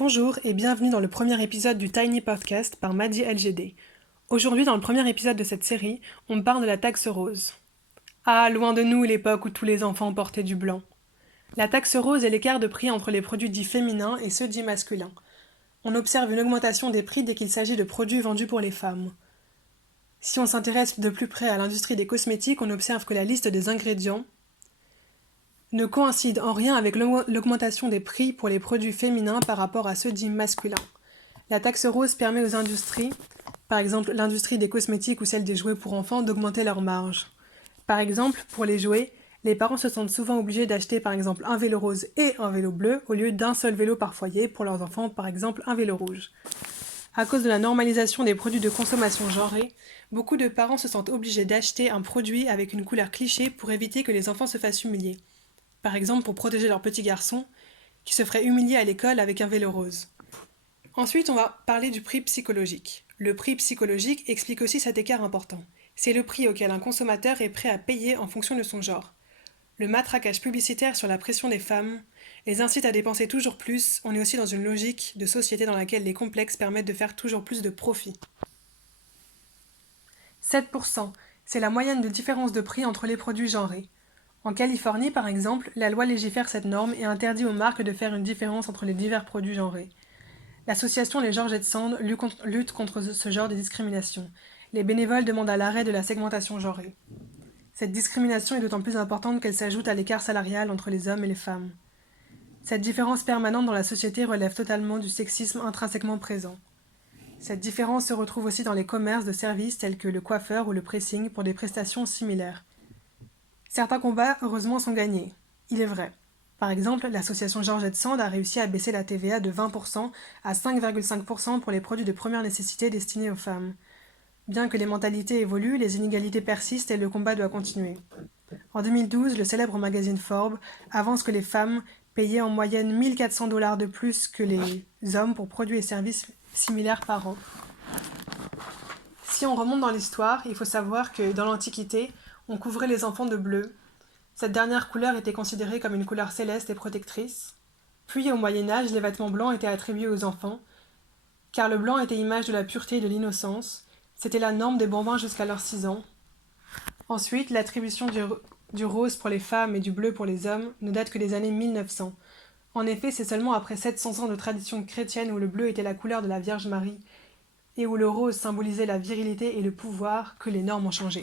Bonjour et bienvenue dans le premier épisode du Tiny Podcast par Madi LGD. Aujourd'hui, dans le premier épisode de cette série, on parle de la taxe rose. Ah, loin de nous l'époque où tous les enfants portaient du blanc. La taxe rose est l'écart de prix entre les produits dits féminins et ceux dits masculins. On observe une augmentation des prix dès qu'il s'agit de produits vendus pour les femmes. Si on s'intéresse de plus près à l'industrie des cosmétiques, on observe que la liste des ingrédients ne coïncide en rien avec l'augmentation des prix pour les produits féminins par rapport à ceux dits masculins. La taxe rose permet aux industries, par exemple l'industrie des cosmétiques ou celle des jouets pour enfants, d'augmenter leurs marges. Par exemple, pour les jouets, les parents se sentent souvent obligés d'acheter par exemple un vélo rose et un vélo bleu au lieu d'un seul vélo par foyer pour leurs enfants, par exemple un vélo rouge. À cause de la normalisation des produits de consommation genrés, beaucoup de parents se sentent obligés d'acheter un produit avec une couleur cliché pour éviter que les enfants se fassent humilier. Par exemple pour protéger leur petit garçon qui se ferait humilier à l'école avec un vélo rose. Ensuite, on va parler du prix psychologique. Le prix psychologique explique aussi cet écart important. C'est le prix auquel un consommateur est prêt à payer en fonction de son genre. Le matraquage publicitaire sur la pression des femmes les incite à dépenser toujours plus. On est aussi dans une logique de société dans laquelle les complexes permettent de faire toujours plus de profit. 7%, c'est la moyenne de différence de prix entre les produits genrés. En Californie, par exemple, la loi légifère cette norme et interdit aux marques de faire une différence entre les divers produits genrés. L'association Les Georgette Sand lutte contre ce genre de discrimination. Les bénévoles demandent à l'arrêt de la segmentation genrée. Cette discrimination est d'autant plus importante qu'elle s'ajoute à l'écart salarial entre les hommes et les femmes. Cette différence permanente dans la société relève totalement du sexisme intrinsèquement présent. Cette différence se retrouve aussi dans les commerces de services tels que le coiffeur ou le pressing pour des prestations similaires. Certains combats, heureusement, sont gagnés. Il est vrai. Par exemple, l'association Georgette Sand a réussi à baisser la TVA de 20% à 5,5% pour les produits de première nécessité destinés aux femmes. Bien que les mentalités évoluent, les inégalités persistent et le combat doit continuer. En 2012, le célèbre magazine Forbes avance que les femmes payaient en moyenne 1 400 $ de plus que les hommes pour produits et services similaires par an. Si on remonte dans l'histoire, il faut savoir que dans l'Antiquité, on couvrait les enfants de bleu. Cette dernière couleur était considérée comme une couleur céleste et protectrice. Puis, au Moyen-Âge, les vêtements blancs étaient attribués aux enfants, car le blanc était image de la pureté et de l'innocence. C'était la norme des bambins jusqu'à leurs 6 ans. Ensuite, l'attribution du rose pour les femmes et du bleu pour les hommes ne date que des années 1900. En effet, c'est seulement après 700 ans de tradition chrétienne où le bleu était la couleur de la Vierge Marie et où le rose symbolisait la virilité et le pouvoir que les normes ont changé.